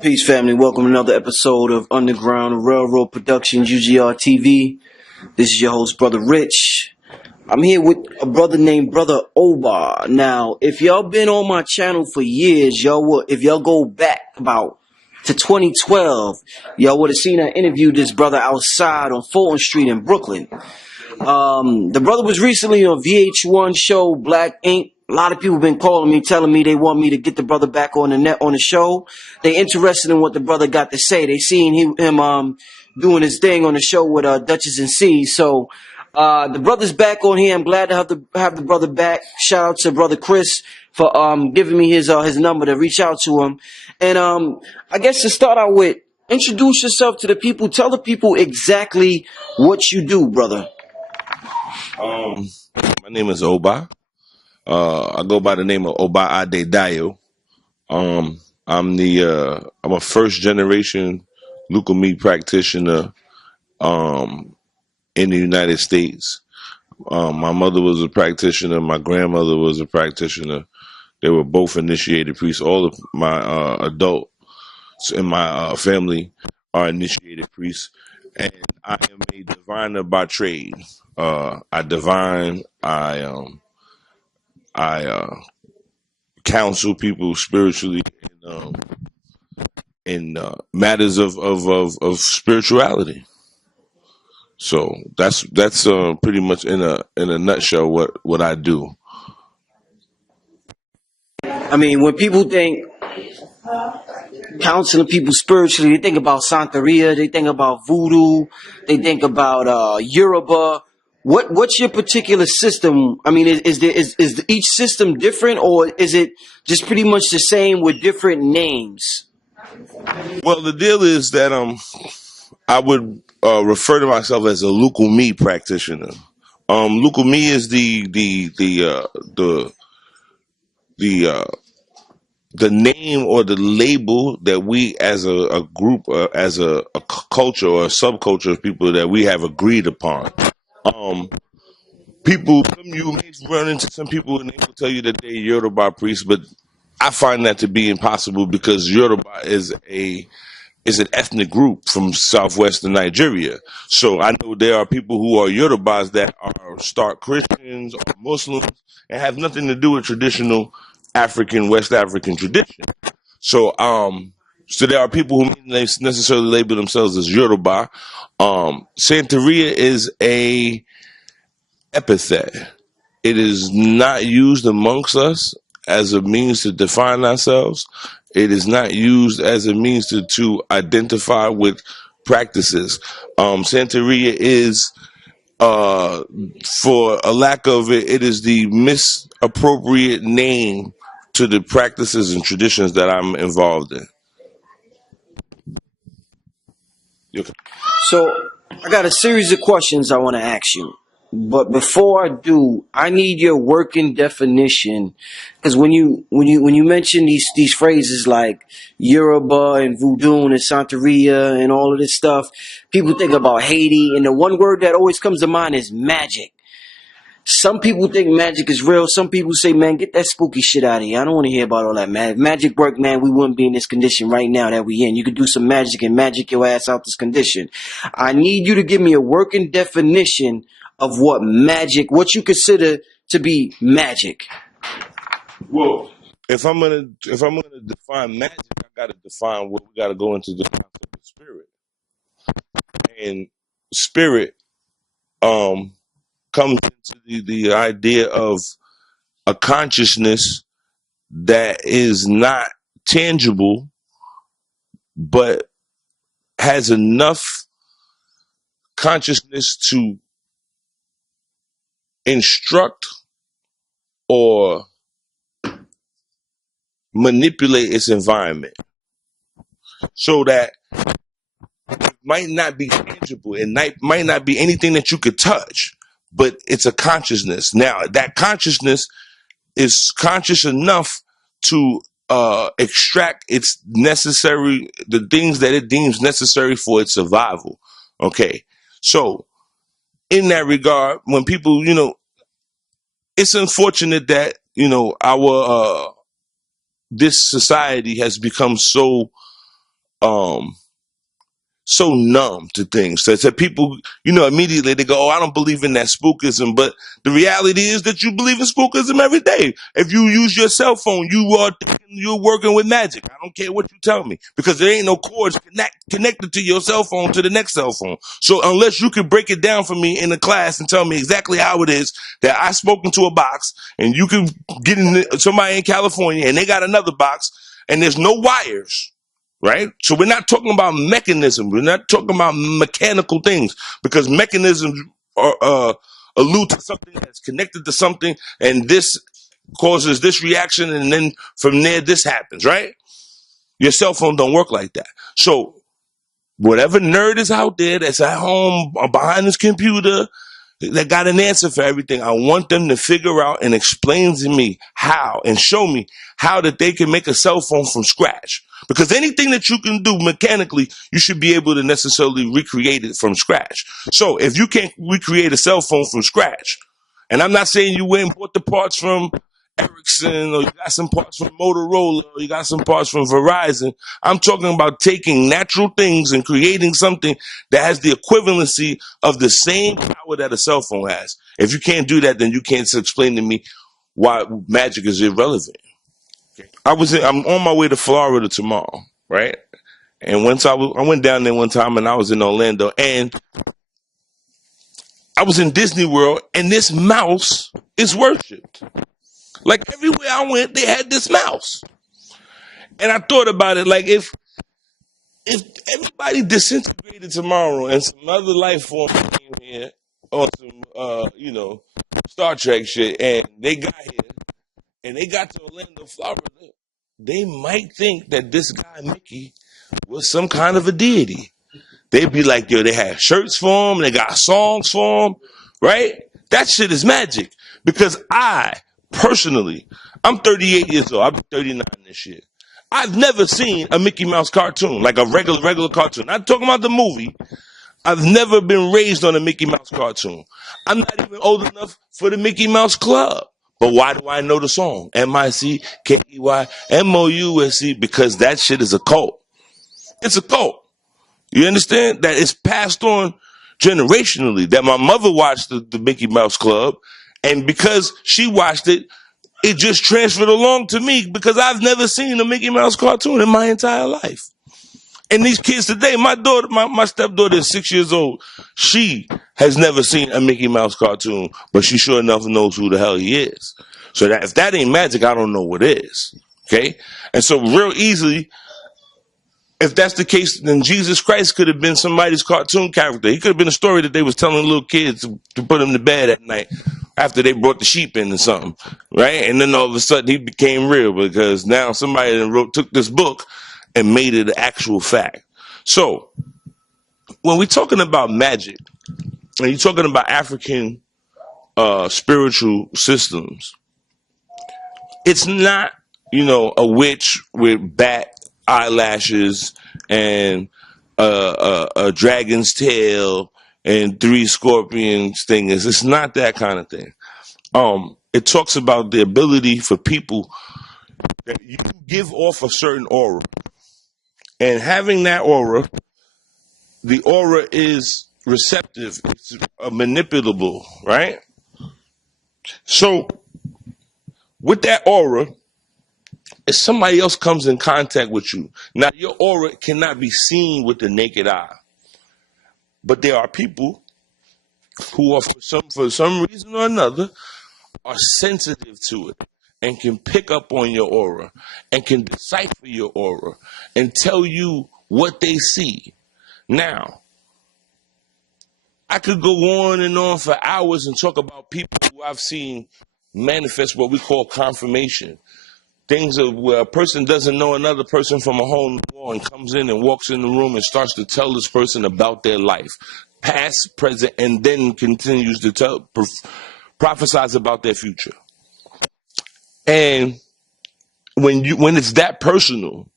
Peace, family. Welcome to another episode of Underground Railroad Productions, UGR TV. This is your host, Brother Rich. I'm here with a brother named Bro.Oba. Now, if y'all been on my channel for years, if y'all go back about to 2012, y'all would have seen I interviewed this brother outside on Fulton Street in Brooklyn. The brother was recently on VH1 show Black Ink. A lot of people been calling me, telling me they want me to get the brother back on the show. They interested in what the brother got to say. They seen him doing his thing on the show with Duchess and C. So the brother's back on here. I'm glad to have the brother back. Shout out to brother Chris for giving me his number to reach out to him. And I guess to start out with, introduce yourself to the people. Tell the people exactly what you do, brother. My name is Oba. I go by the name of Oba Adedayo. I'm a first generation leukemia practitioner in the United States. My mother was a practitioner. My grandmother was a practitioner. They were both initiated priests. All of my adults in my family are initiated priests, and I am a diviner by trade. I divine. I counsel people spiritually in matters of spirituality. So that's pretty much in a nutshell what I do. I mean, when people think counseling people spiritually, they think about Santeria, they think about voodoo, they think about Yoruba. What's your particular system? I mean, is each system different, or is it just pretty much the same with different names? Well, the deal is that I would refer to myself as a leukemia practitioner. Leukemia is the name or the label that we as a group, as a culture or a subculture of people that we have agreed upon. You may run into some people and they will tell you that they're Yoruba priests, but I find that to be impossible because Yoruba is an ethnic group from southwestern Nigeria. So I know there are people who are Yorubas that are stark Christians or Muslims and have nothing to do with traditional West African tradition. So there are people who may necessarily label themselves as Yoruba. Santeria is a epithet. It is not used amongst us as a means to define ourselves. It is not used as a means to identify with practices. Santeria is, for a lack of it, it is the misappropriate name to the practices and traditions that I'm involved in. Okay. So I got a series of questions I want to ask you. But before I do, I need your working definition, because when you mention these phrases like Yoruba and Voodoo and Santeria and all of this stuff, people think about Haiti, and the one word that always comes to mind is magic. Some people think magic is real. Some people say, man, get that spooky shit out of here. I don't want to hear about all that, man. If magic work, man, we wouldn't be in this condition right now that we in. You could do some magic and magic your ass out this condition. I need you to give me a working definition of what you consider to be magic. Well, if I'm gonna define magic, I gotta define what we gotta go into the concept of spirit. And spirit comes into the idea of a consciousness that is not tangible, but has enough consciousness to instruct or manipulate its environment so that it might not be tangible. It might not be anything that you could touch, but it's a consciousness. Now, that consciousness is conscious enough to extract the things that it deems necessary for its survival. Okay. So in that regard, when people, it's unfortunate that, our, this society has become so um so numb to things that people, immediately they go, oh, I don't believe in that spookism. But the reality is that you believe in spookism every day. If you use your cell phone, you're working with magic. I don't care what you tell me, because there ain't no cords connected to your cell phone to the next cell phone. So unless you can break it down for me in the class and tell me exactly how it is that I spoke into a box, and you can get somebody in California and they got another box and there's no wires. Right? So we're not talking about mechanism. We're not talking about mechanical things, because mechanisms allude to something that's connected to something, and this causes this reaction, and then from there this happens, right? Your cell phone don't work like that. So whatever nerd is out there that's at home or behind his computer that got an answer for everything, I want them to figure out and explain to me how, and show me how that they can make a cell phone from scratch. Because anything that you can do mechanically, you should be able to necessarily recreate it from scratch. So if you can't recreate a cell phone from scratch, and I'm not saying you went and bought the parts from Ericsson, or you got some parts from Motorola, or you got some parts from Verizon. I'm talking about taking natural things and creating something that has the equivalency of the same power that a cell phone has. If you can't do that, then you can't explain to me why magic is irrelevant. I'm on my way to Florida tomorrow, right? And once I went down there one time, and I was in Orlando, and I was in Disney World, and this mouse is worshipped. Like everywhere I went, they had this mouse. And I thought about it, like if everybody disintegrated tomorrow and some other life form came here on some Star Trek shit, and they got here and they got to Orlando, Florida, they might think that this guy Mickey was some kind of a deity. They'd be like, yo, they had shirts for him, they got songs for him, right? That shit is magic. Because personally, I'm 38 years old. I'll be 39 this year. I've never seen a Mickey Mouse cartoon, like a regular cartoon. Not talking about the movie. I've never been raised on a Mickey Mouse cartoon. I'm not even old enough for the Mickey Mouse Club. But why do I know the song? MICKEYMOUSE? Because that shit is a cult. It's a cult. You understand? That it's passed on generationally. That my mother watched the Mickey Mouse Club, and because she watched it, it just transferred along to me, because I've never seen a Mickey Mouse cartoon in my entire life. And these kids today, my stepdaughter is 6 years old. She has never seen a Mickey Mouse cartoon, but she sure enough knows who the hell he is. So that if that ain't magic, I don't know what is. Okay? And so real easily, if that's the case, then Jesus Christ could have been somebody's cartoon character. He could have been a story that they was telling little kids to put them to bed at night after they brought the sheep in or something, right? And then all of a sudden he became real, because now somebody took this book and made it an actual fact. So when we're talking about magic, and you're talking about African spiritual systems, it's not, a witch with bat eyelashes and a dragon's tail and 3 scorpion stingers. It's not that kind of thing. It talks about the ability for people that you give off a certain aura, and having that aura, the aura is receptive, it's manipulable, right? So with that aura, if somebody else comes in contact with you, now your aura cannot be seen with the naked eye, but there are people who are for some reason or another are sensitive to it, and can pick up on your aura, and can decipher your aura, and tell you what they see. Now, I could go on and on for hours and talk about people who I've seen manifest what we call confirmation. Things where a person doesn't know another person from a hole in the wall, and comes in and walks in the room and starts to tell this person about their life, past, present, and then continues to prophesize about their future. And when it's that personal,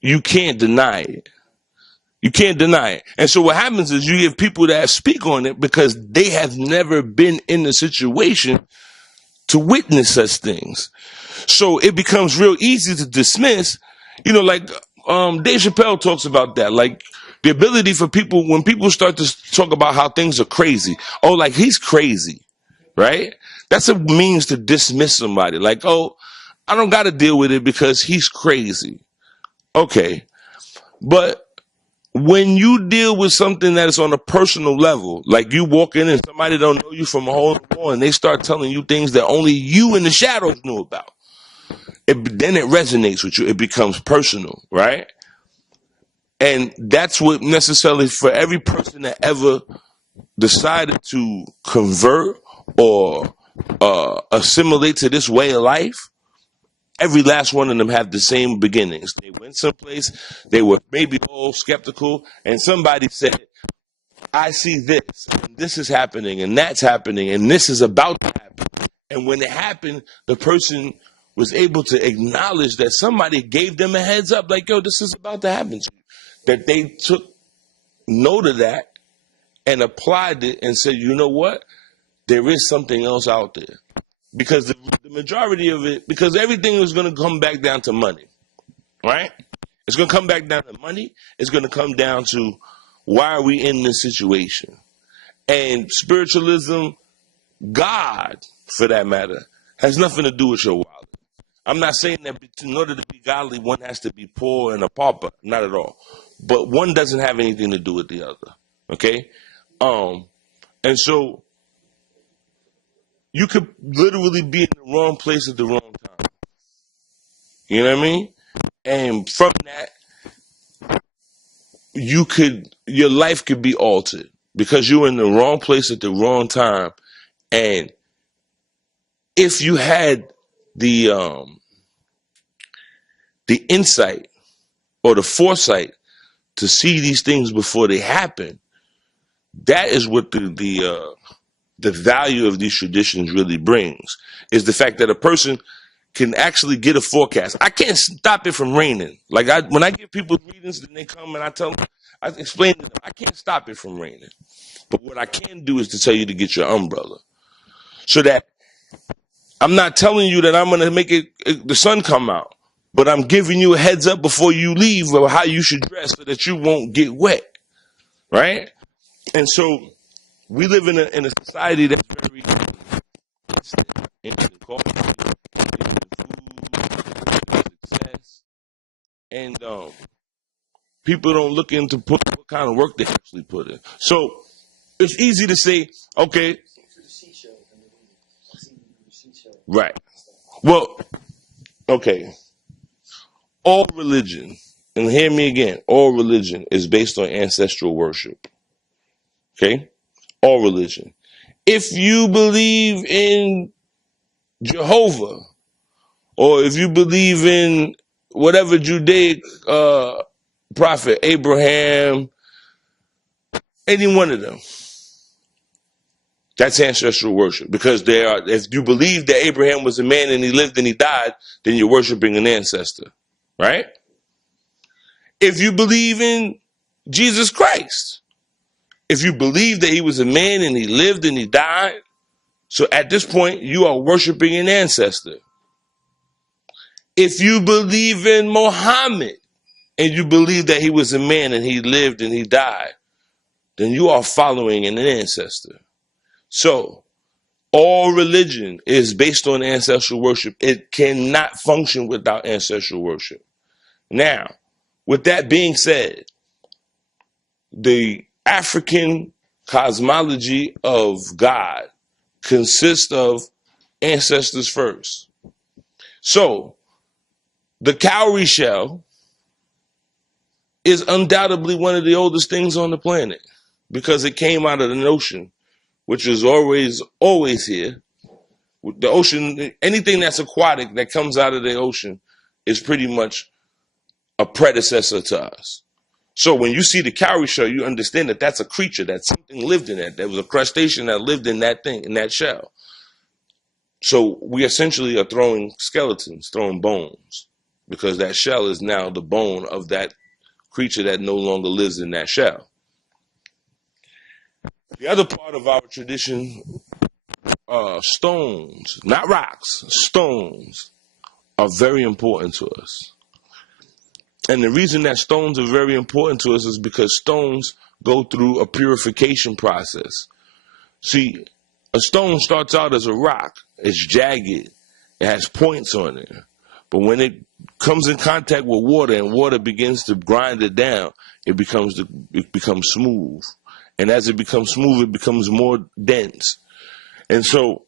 you can't deny it. You can't deny it. And so what happens is you get people that speak on it because they have never been in a situation to witness such things. So it becomes real easy to dismiss, like Dave Chappelle talks about that, like the ability for people, when people start to talk about how things are crazy. Oh, like he's crazy, right? That's a means to dismiss somebody. Like, oh, I don't got to deal with it because he's crazy. Okay, but when you deal with something that is on a personal level, like you walk in and somebody don't know you from a hole in the wall, and they start telling you things that only you in the shadows knew about, then it resonates with you. It becomes personal, right? And that's what necessarily, for every person that ever decided to convert or assimilate to this way of life, every last one of them have the same beginnings. They went someplace, they were maybe all skeptical, and somebody said, I see this, and this is happening, and that's happening, and this is about to happen. And when it happened, the person was able to acknowledge that somebody gave them a heads up, like, yo, this is about to happen to you. That they took note of that and applied it and said, you know what? There is something else out there. Because the majority of it, because everything is going to come back down to money, right? It's going to come back down to money. It's going to come down to, why are we in this situation? And spiritualism, God, for that matter, has nothing to do with your wallet. I'm not saying that in order to be godly, one has to be poor and a pauper. Not at all. But one doesn't have anything to do with the other. Okay? And so you could literally be in the wrong place at the wrong time. You know what I mean? And from that, your life could be altered because you were in the wrong place at the wrong time. And if you had the insight or the foresight to see these things before they happen, that is what the value of these traditions really brings, is the fact that a person can actually get a forecast. I can't stop it from raining. Like when I give people readings and they come and I tell them, I explain to them, I can't stop it from raining. But what I can do is to tell you to get your umbrella. So that I'm not telling you that I'm going to make the sun come out, but I'm giving you a heads up before you leave of how you should dress so that you won't get wet. Right? And so we live in a society that's very into culture, into food, success, and people don't look into what kind of work they actually put in. So it's easy to say, okay, right. Well, okay. All religion, and hear me again, all religion is based on ancestral worship. Okay? All religion. If you believe in Jehovah, or if you believe in whatever Judaic prophet, Abraham, any one of them, that's ancestral worship. Because if you believe that Abraham was a man and he lived and he died, then you're worshiping an ancestor. Right? If you believe in Jesus Christ, if you believe that he was a man and he lived and he died, so at this point, you are worshiping an ancestor. If you believe in Muhammad and you believe that he was a man and he lived and he died, then you are following an ancestor. So all religion is based on ancestral worship. It cannot function without ancestral worship. Now, with that being said, the African cosmology of God consists of ancestors first. So, the cowrie shell is undoubtedly one of the oldest things on the planet because it came out of the ocean, which is always here. The ocean, anything that's aquatic that comes out of the ocean is pretty much a predecessor to us. So when you see the cowrie shell, you understand that that's a creature, that something lived in it. There was a crustacean that lived in that thing, in that shell. So we essentially are throwing skeletons, throwing bones, because that shell is now the bone of that creature that no longer lives in that shell. The other part of our tradition, stones, not rocks, stones, are very important to us. And the reason that stones are very important to us is because stones go through a purification process. See, a stone starts out as a rock. It's jagged. It has points on it. But when it comes in contact with water and water begins to grind it down, it becomes smooth. And as it becomes smooth, it becomes more dense. And so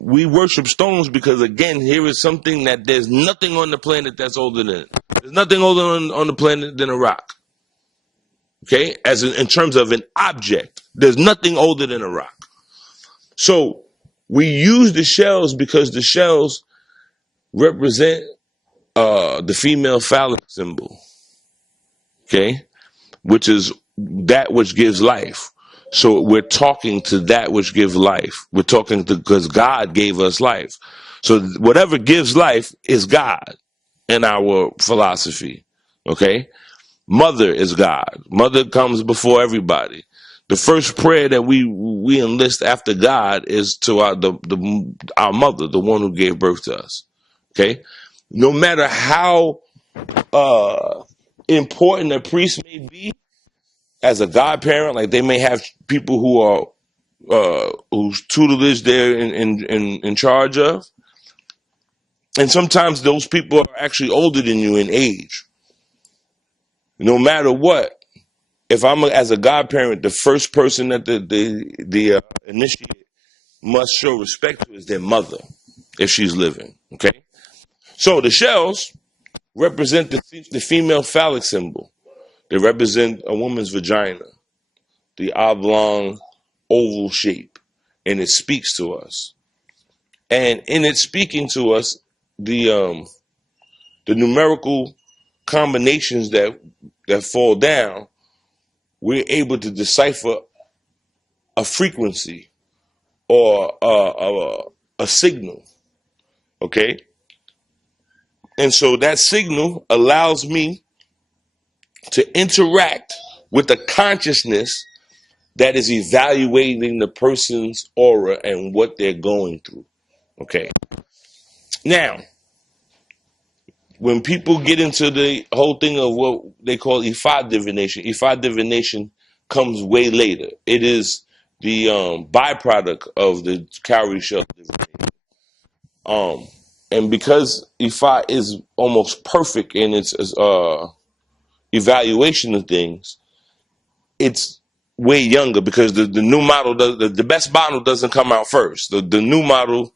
we worship stones because, again, here is something that there's nothing on the planet that's older than it. There's nothing older on the planet than a rock. Okay? In terms of an object, there's nothing older than a rock. So we use the shells because the shells represent the female phallic symbol. Okay? Which is that which gives life. So we're talking to that which gives life. We're talking to, because God gave us life. So whatever gives life is God in our philosophy. Okay? Mother is God. Mother comes before everybody. The first prayer that we enlist after God is to our mother, the one who gave birth to us. Okay? No matter how important a priest may be as a godparent, like they may have people who are whose tutelage they're in charge of, and sometimes those people are actually older than you in age. No matter what, if I'm as a godparent, the first person that the initiate must show respect to is their mother, if she's living. Okay, so the shells represent the female phallic symbol. They represent a woman's vagina, the oblong oval shape, and it speaks to us. And in it speaking to us, the numerical combinations that fall down, we're able to decipher a frequency or a signal. Okay, and so that signal allows me to interact with the consciousness that is evaluating the person's aura and what they're going through. Okay. Now, when people get into the whole thing of what they call Ifa divination comes way later. It is the byproduct of the cowrie shell divination. And because Ifa is almost perfect in its evaluation of things, it's way younger because the new model, the best model doesn't come out first. The new model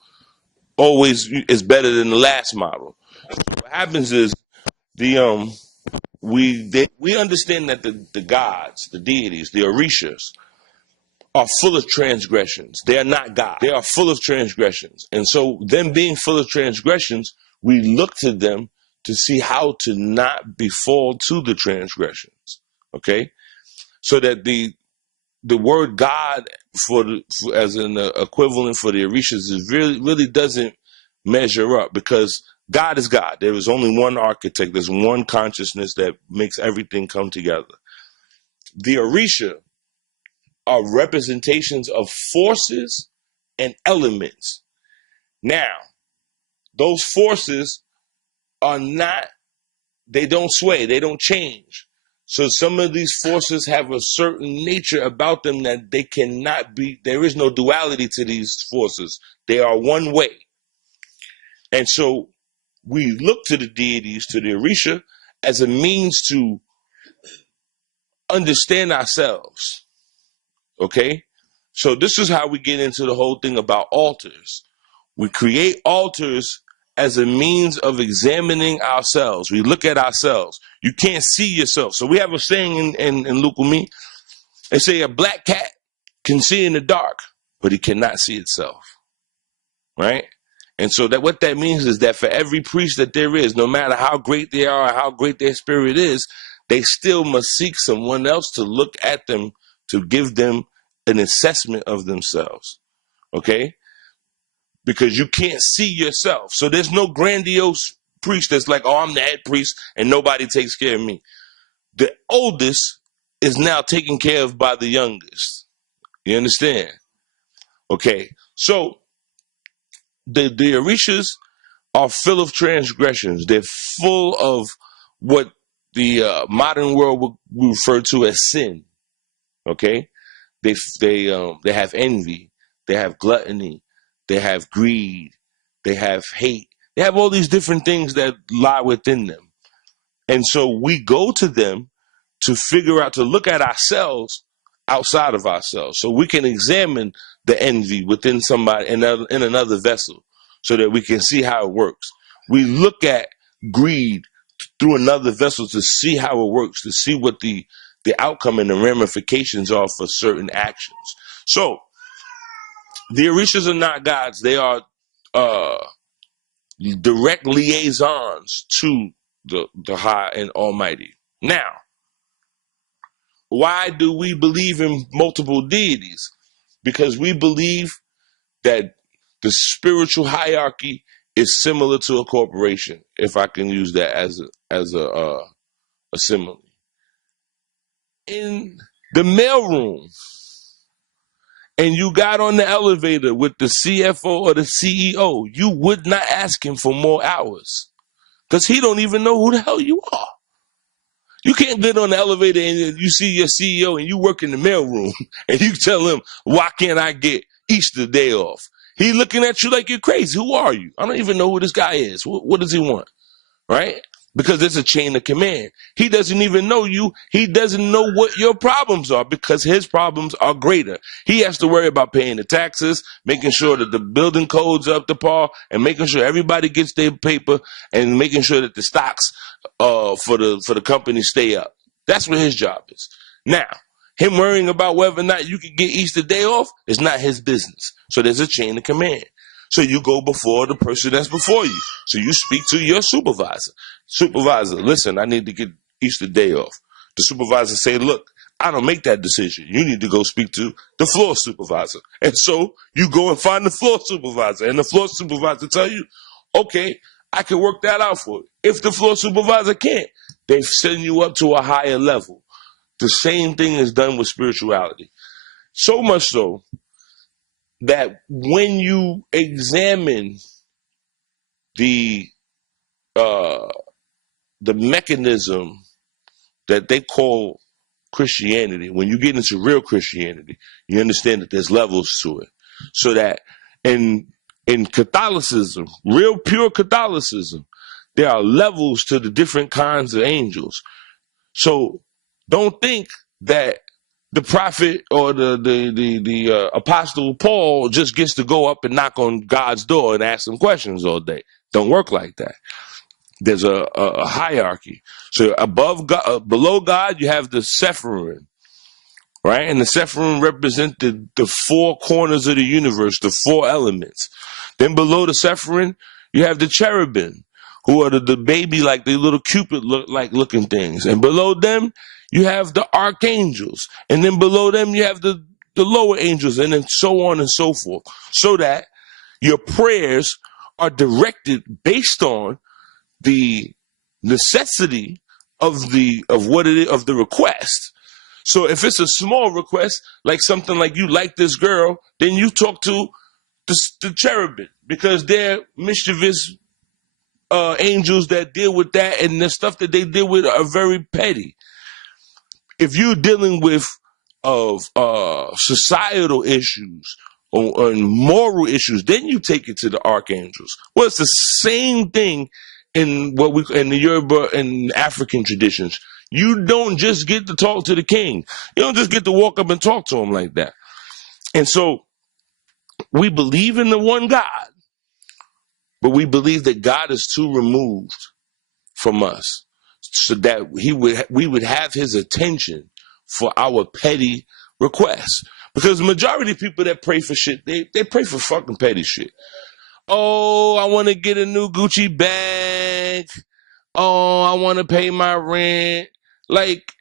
always is better than the last model. What happens is we understand that the gods, the deities, the orishas are full of transgressions. They are not God. They are full of transgressions. And so them being full of transgressions, we look to them to see how to not befall to the transgressions. Okay? So that the word God as an equivalent for the orishas is really doesn't measure up because God is God. There is only one architect. There's one consciousness that makes everything come together. The orisha are representations of forces and elements. Now, those forces are not, they don't sway, they don't change. So some of these forces have a certain nature about them that they cannot be, there is no duality to these forces. They are one way. And so we look to the deities, to the Orisha, as a means to understand ourselves. Okay? So this is how we get into the whole thing about altars. We create altars as a means of examining ourselves. We look at ourselves. You can't see yourself. So we have a saying in Lukumi. They say a black cat can see in the dark, but he cannot see itself. Right? And so that what that means is that for every priest that there is, no matter how great they are or how great their spirit is, they still must seek someone else to look at them, to give them an assessment of themselves. Okay? Because you can't see yourself. So there's no grandiose priest that's like, oh, I'm the head priest and nobody takes care of me. The oldest is now taken care of by the youngest. You understand? Okay. So the Orishas are full of transgressions. They're full of what the modern world would refer to as sin. Okay, they have envy, they have gluttony, they have greed, they have hate, they have all these different things that lie within them. And so we go to them to figure out, to look at ourselves outside of ourselves, so we can examine the envy within somebody in another vessel, so that we can see how it works. We look at greed through another vessel to see how it works, to see what the outcome and the ramifications are for certain actions. So the Orishas are not gods; they are direct liaisons to the High and Almighty. Now, why do we believe in multiple deities? Because we believe that the spiritual hierarchy is similar to a corporation, if I can use that as a simile. In the mailroom, and you got on the elevator with the CFO or the CEO, you would not ask him for more hours, because he don't even know who the hell you are. You can't get on the elevator and you see your CEO and you work in the mailroom and you tell him, why can't I get Easter day off? He looking at you like you're crazy. Who are you? I don't even know who this guy is. What does he want? Right? Because there's a chain of command. He doesn't even know you. He doesn't know what your problems are, because his problems are greater. He has to worry about paying the taxes, making sure that the building codes are up to par, and making sure everybody gets their paper, and making sure that the stocks for the company stay up. That's what his job is. Now, him worrying about whether or not you can get Easter day off is not his business. So there's a chain of command. So you go before the person that's before you. So you speak to your supervisor. Supervisor, listen, I need to get Easter day off. The supervisor say, look, I don't make that decision. You need to go speak to the floor supervisor. And so you go and find the floor supervisor, and the floor supervisor tell you, okay, I can work that out for you. If the floor supervisor can't, they send you up to a higher level. The same thing is done with spirituality. So much so that when you examine the mechanism that they call Christianity, when you get into real Christianity, you understand that there's levels to it. So that in Catholicism, real pure Catholicism, there are levels to the different kinds of angels. So don't think that the prophet or the apostle Paul just gets to go up and knock on God's door and ask him questions all day. Don't work like that. There's a hierarchy. So above God, below God, you have the Sephirim, right? And the Sephirim represent the four corners of the universe, the four elements. Then below the Sephirim, you have the cherubim, who are the baby, like the little Cupid looking things. And below them, you have the archangels. And then below them, you have the lower angels, and then so on and so forth. So that your prayers are directed based on the necessity of the request. So if it's a small request, like something like you like this girl, then you talk to the cherubim, because they're mischievous angels that deal with that, and the stuff that they deal with are very petty. If you're dealing with societal issues or moral issues, then you take it to the archangels. Well, it's the same thing in the Yoruba and African traditions. You don't just get to talk to the king. You don't just get to walk up and talk to him like that. And so we believe in the one God, but we believe that God is too removed from us, so that we would have his attention for our petty requests. Because the majority of people that pray for shit, they pray for fucking petty shit. Oh, I want to get a new Gucci bag. Oh, I want to pay my rent. Like,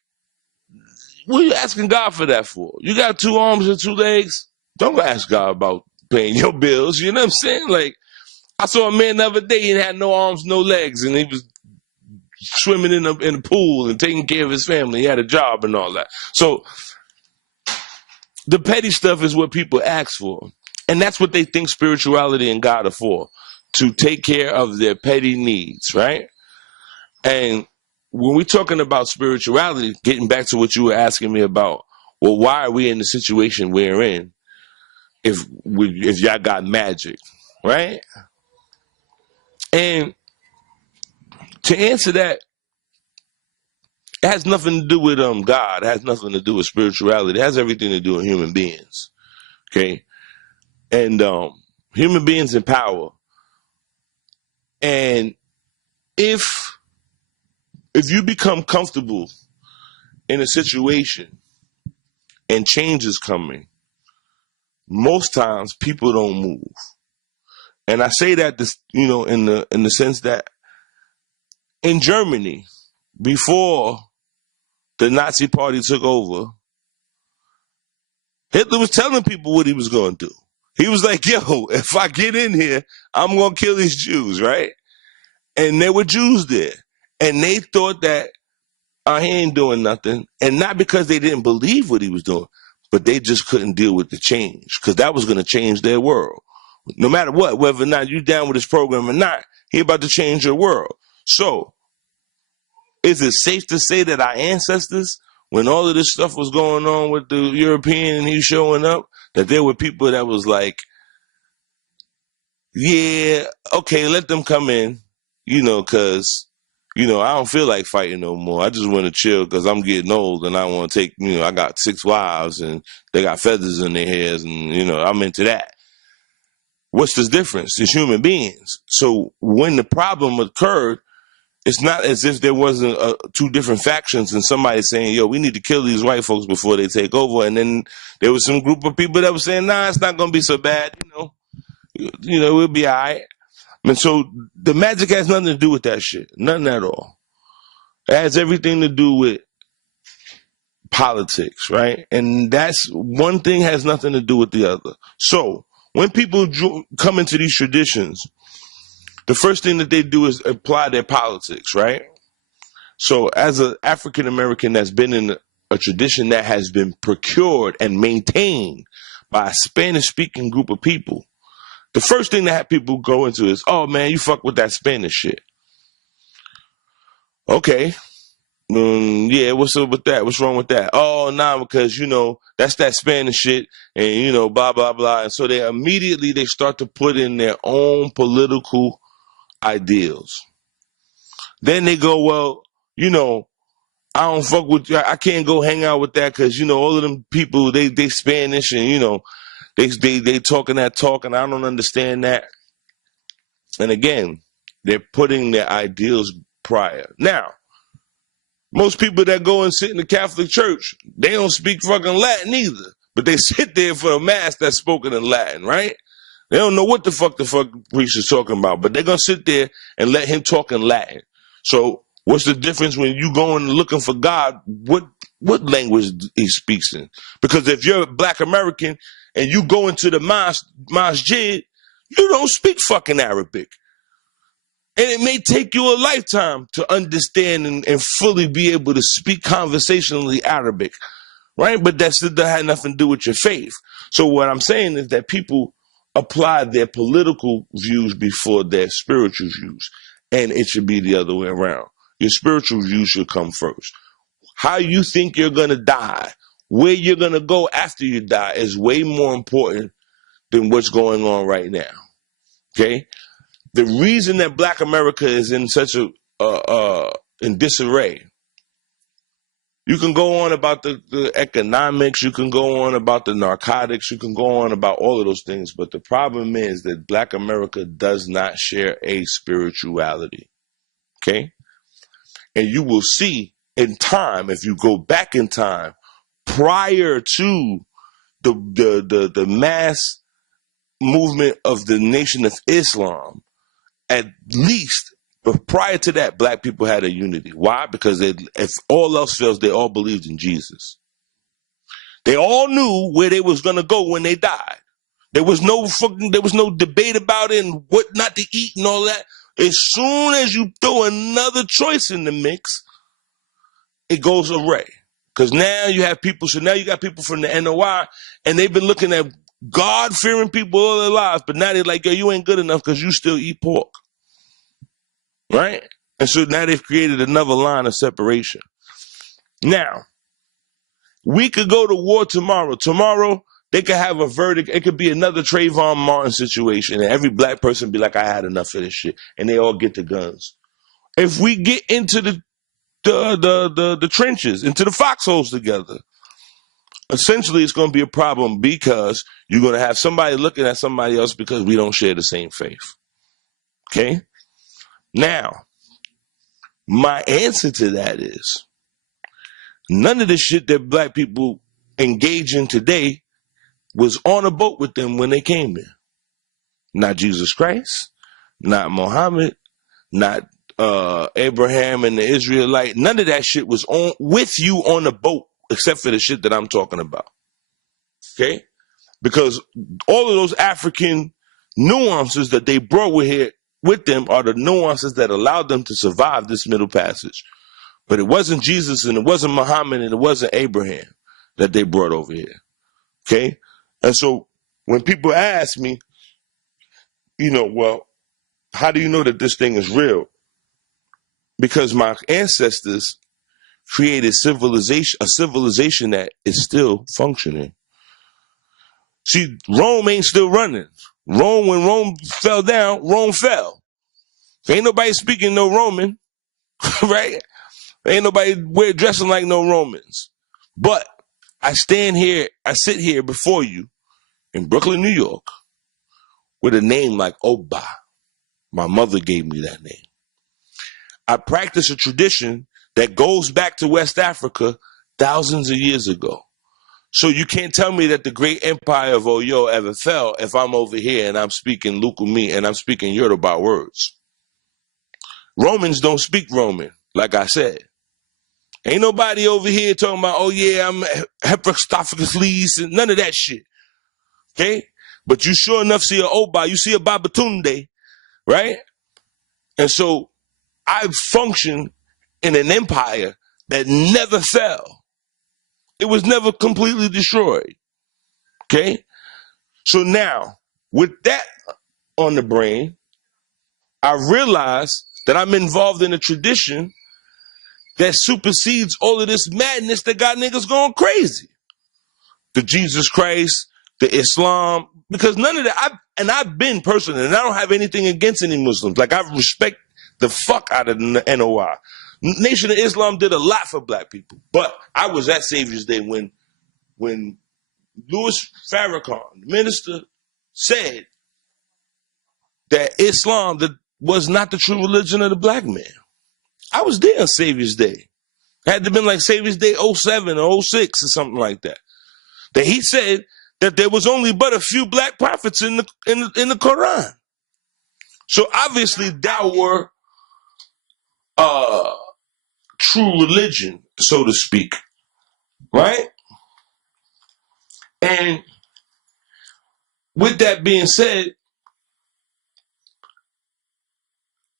what are you asking God for that for? You got 2 arms and 2 legs? Don't go ask God about paying your bills. You know what I'm saying? Like, I saw a man the other day, he had no arms, no legs, and he was swimming in the pool and taking care of his family. He had a job and all that. So the petty stuff is what people ask for. And that's what they think spirituality and God are for, to take care of their petty needs, right? And when we're talking about spirituality, getting back to what you were asking me about, well, why are we in the situation we're in if y'all got magic, right? And to answer that, it has nothing to do with God. It has nothing to do with spirituality. It has everything to do with human beings. Okay, and human beings in power. And if you become comfortable in a situation and change is coming, most times people don't move. And I say that this, in the sense that in Germany, before the Nazi Party took over, Hitler was telling people what he was going to do. He was like, yo, if I get in here, I'm going to kill these Jews, right? And there were Jews there. And they thought that he ain't doing nothing. And not because they didn't believe what he was doing, but they just couldn't deal with the change because that was going to change their world. No matter what, whether or not you're down with this program or not, he about to change your world. So, is it safe to say that our ancestors, when all of this stuff was going on with the European and he showing up, that there were people that was like, yeah, okay, let them come in, because, I don't feel like fighting no more. I just want to chill because I'm getting old and I want to take, I got 6 wives and they got feathers in their hairs and, I'm into that. What's the difference? It's human beings. So when the problem occurred, it's not as if there wasn't 2 different factions and somebody saying, yo, we need to kill these white folks before they take over. And then there was some group of people that were saying, nah, it's not going to be so bad. We'll be all right. And so the magic has nothing to do with that shit. Nothing at all. It has everything to do with politics, right? And that's one thing has nothing to do with the other. So when people come into these traditions, the first thing that they do is apply their politics, right? So as an African American that's been in a tradition that has been procured and maintained by a Spanish speaking group of people, the first thing that people go into is, oh man, you fuck with that Spanish shit. Okay. Yeah, what's up with that? What's wrong with that? Oh, nah, because, that's that Spanish shit and, blah, blah, blah. And so they start to put in their own political ideals. Then they go, well, I don't fuck with you. I can't go hang out with that because, all of them people, they Spanish and, they talking that talk and I don't understand that. And again, they're putting their ideals prior. Now, most people that go and sit in the Catholic Church, they don't speak fucking Latin either. But they sit there for a mass that's spoken in Latin, right? They don't know what the fuck priest is talking about, but they're going to sit there and let him talk in Latin. So what's the difference when you going looking for God? What language he speaks in? Because if you're a Black American and you go into the masjid, you don't speak fucking Arabic. And it may take you a lifetime to understand and fully be able to speak conversationally Arabic, right? But that had nothing to do with your faith. So what I'm saying is that people apply their political views before their spiritual views. And it should be the other way around. Your spiritual views should come first. How you think you're going to die, where you're going to go after you die is way more important than what's going on right now. Okay? The reason that Black America is in such in disarray, you can go on about the economics, you can go on about the narcotics, you can go on about all of those things, but the problem is that Black America does not share a spirituality, okay? And you will see in time, if you go back in time, prior to the mass movement of the Nation of Islam, at least, but prior to that, Black people had a unity. Why? Because if all else fails, they all believed in Jesus. They all knew where they was gonna go when they died. There was no debate about it and what not to eat and all that. As soon as you throw another choice in the mix, it goes array. Because now you have people. So now you got people from the NOI, and they've been looking at God-fearing people all their lives, but now they're like, yo, you ain't good enough because you still eat pork. Right? And so now they've created another line of separation. Now, we could go to war tomorrow. Tomorrow, they could have a verdict. It could be another Trayvon Martin situation, and every black person be like, I had enough of this shit. And they all get the guns. If we get into the trenches, into the foxholes together, essentially it's going to be a problem because you're going to have somebody looking at somebody else because we don't share the same faith. Okay? Now, my answer to that is none of the shit that black people engage in today was on a boat with them when they came here. Not Jesus Christ, not Muhammad, not Abraham and the Israelite. None of that shit was on with you on the boat, except for the shit that I'm talking about. Okay? Because all of those African nuances that they brought with them are the nuances that allowed them to survive this Middle Passage. But it wasn't Jesus and it wasn't Muhammad and it wasn't Abraham that they brought over here. Okay? And so when people ask me, well, how do you know that this thing is real? Because my ancestors created a civilization that is still functioning. See, Rome ain't still running. When Rome fell down, Rome fell. Ain't nobody speaking no Roman, right? Ain't nobody dressing like no Romans. But I sit here before you in Brooklyn, New York, with a name like Oba. My mother gave me that name. I practice a tradition that goes back to West Africa thousands of years ago. So you can't tell me that the great empire of Oyo ever fell if I'm over here and I'm speaking Lukumi and I'm speaking Yoruba words. Romans don't speak Roman, like I said. Ain't nobody over here talking about, oh yeah, I'm Hephaestus, and none of that shit. Okay? But you sure enough see a Oba, you see a Babatunde, right? And so I function in an empire that never fell. It was never completely destroyed. Okay? So now, with that on the brain, I realize that I'm involved in a tradition that supersedes all of this madness that got niggas going crazy. The Jesus Christ, the Islam, because none of that, I've been personally, and I don't have anything against any Muslims. Like, I respect the fuck out of the NOI. Nation of Islam did a lot for black people, but I was at Savior's Day when Louis Farrakhan, the minister, said that Islam was not the true religion of the black man. I was there on Savior's Day. Had to have been like Savior's Day 07 or 06 or something like that. That he said that there was only but a few black prophets in the Quran. So obviously that were true religion, so to speak. Right? And with that being said,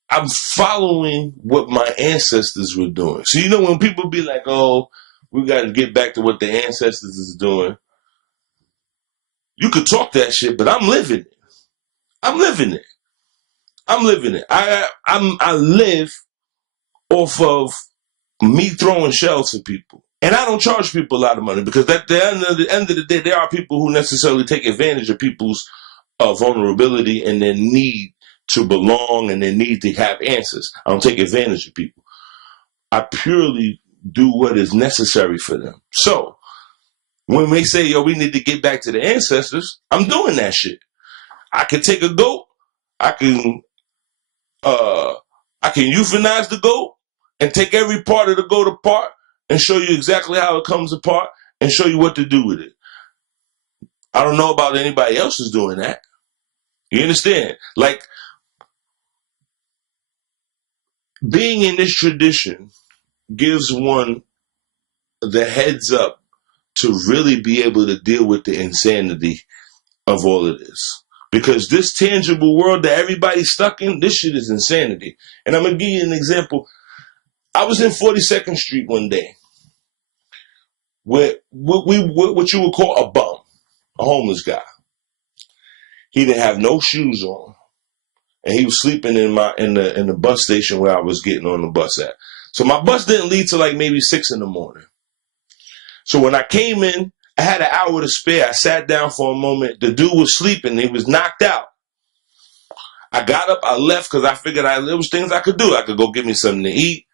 I'm following what my ancestors were doing. So, when people be like, oh, we got to get back to what the ancestors is doing. You could talk that shit, but I'm living it. I'm living it. I live off of me throwing shells at people. And I don't charge people a lot of money because at the end of the day, there are people who necessarily take advantage of people's vulnerability and their need to belong and their need to have answers. I don't take advantage of people. I purely do what is necessary for them. So when they say, yo, we need to get back to the ancestors, I'm doing that shit. I can take a goat. I can euthanize the goat and take every part of the goat apart and show you exactly how it comes apart and show you what to do with it. I don't know about anybody else who's doing that. You understand? Like, being in this tradition gives one the heads up to really be able to deal with the insanity of all of this. Because this tangible world that everybody's stuck in, this shit is insanity. And I'm going to give you an example. I was in 42nd Street one day with what you would call a bum, a homeless guy. He didn't have no shoes on. and he was sleeping in the bus station where I was getting on the bus at. So my bus didn't leave till like maybe 6 in the morning. So when I came in, I had an hour to spare. I sat down for a moment. The dude was sleeping. He was knocked out. I got up. I left because I figured there was things I could do. I could go get me something to eat.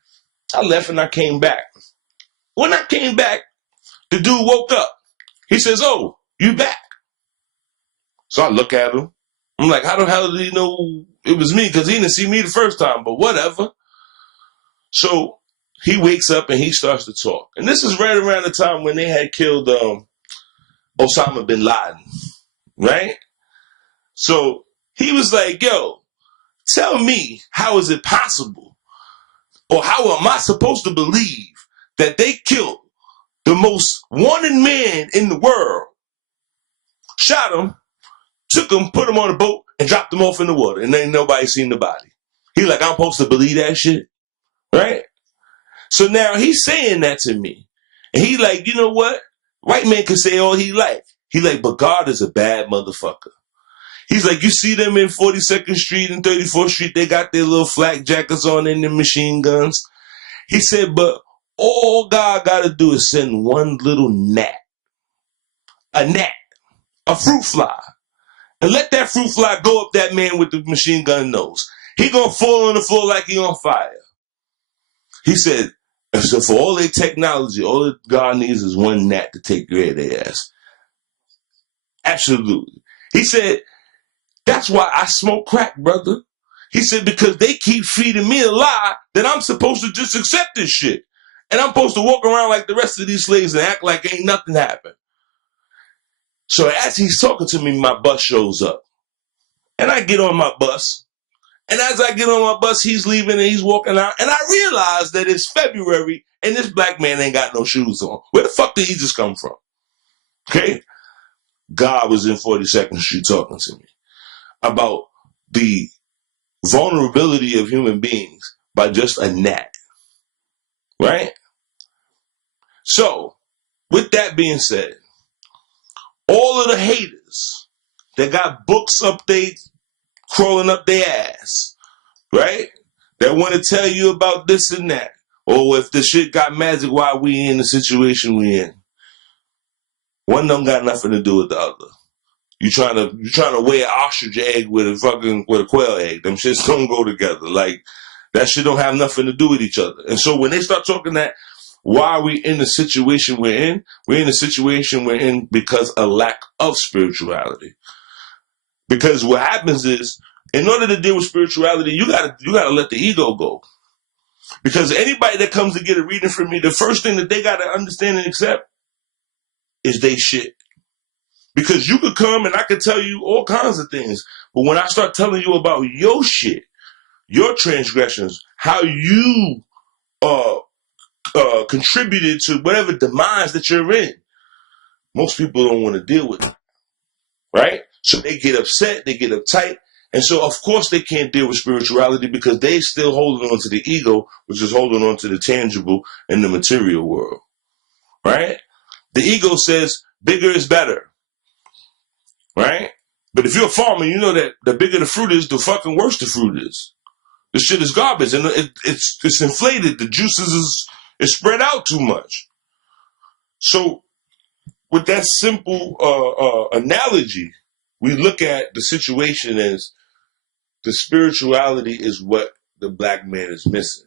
I left and I came back. When I came back, the dude woke up. He says, "Oh, you back?" So I look at him. I'm like, how the hell did he know it was me? Because he didn't see me the first time, but whatever. So he wakes up and he starts to talk. And this is right around the time when they had killed Osama bin Laden, right? So he was like, yo, tell me, how is it possible? Or how am I supposed to believe that they killed the most wanted man in the world, shot him, took him, put him on a boat, and dropped him off in the water, and ain't nobody seen the body? He like, I'm supposed to believe that shit, right? So now he's saying that to me. And he like, you know what? White man can say all he like. He like, but God is a bad motherfucker. He's like, you see them in 42nd Street and 34th Street, they got their little flak jackets on and their machine guns. He said, but all God got to do is send one little gnat, a fruit fly, and let that fruit fly go up that man with the machine gun nose. He gonna fall on the floor like he on fire. He said, so for all their technology, all that God needs is one gnat to take care of their ass. Absolutely. He said, that's why I smoke crack, brother. He said, because they keep feeding me a lie that I'm supposed to just accept this shit. And I'm supposed to walk around like the rest of these slaves and act like ain't nothing happened. So as he's talking to me, my bus shows up. And I get on my bus. And as I get on my bus, he's leaving and he's walking out. And I realize that it's February and this black man ain't got no shoes on. Where the fuck did he just come from? Okay? God was in 42nd Street talking to me about the vulnerability of human beings by just a gnat. Right? So, with that being said, all of the haters that got books up they crawling up their ass, right? That want to tell you about this and that, or if the shit got magic, why we in the situation we in. One of them got nothing to do with the other. You trying to weigh an ostrich egg with a quail egg. Them shits don't go together. Like, that shit don't have nothing to do with each other. And so when they start talking that, why are we in the situation we're in? We're in the situation we're in because of lack of spirituality. Because what happens is, in order to deal with spirituality, you gotta let the ego go. Because anybody that comes to get a reading from me, the first thing that they gotta understand and accept is they shit. Because you could come and I could tell you all kinds of things, but when I start telling you about your shit, your transgressions, how you contributed to whatever demise that you're in, most people don't want to deal with it, right? So they get upset, they get uptight, and so of course they can't deal with spirituality because they still holding on to the ego, which is holding on to the tangible and the material world, right? The ego says bigger is better, right? But if you're a farmer, you know that the bigger the fruit is, the fucking worse the fruit is. The shit is garbage, and it's inflated. The juices is spread out too much. So, with that simple analogy, we look at the situation as the spirituality is what the black man is missing.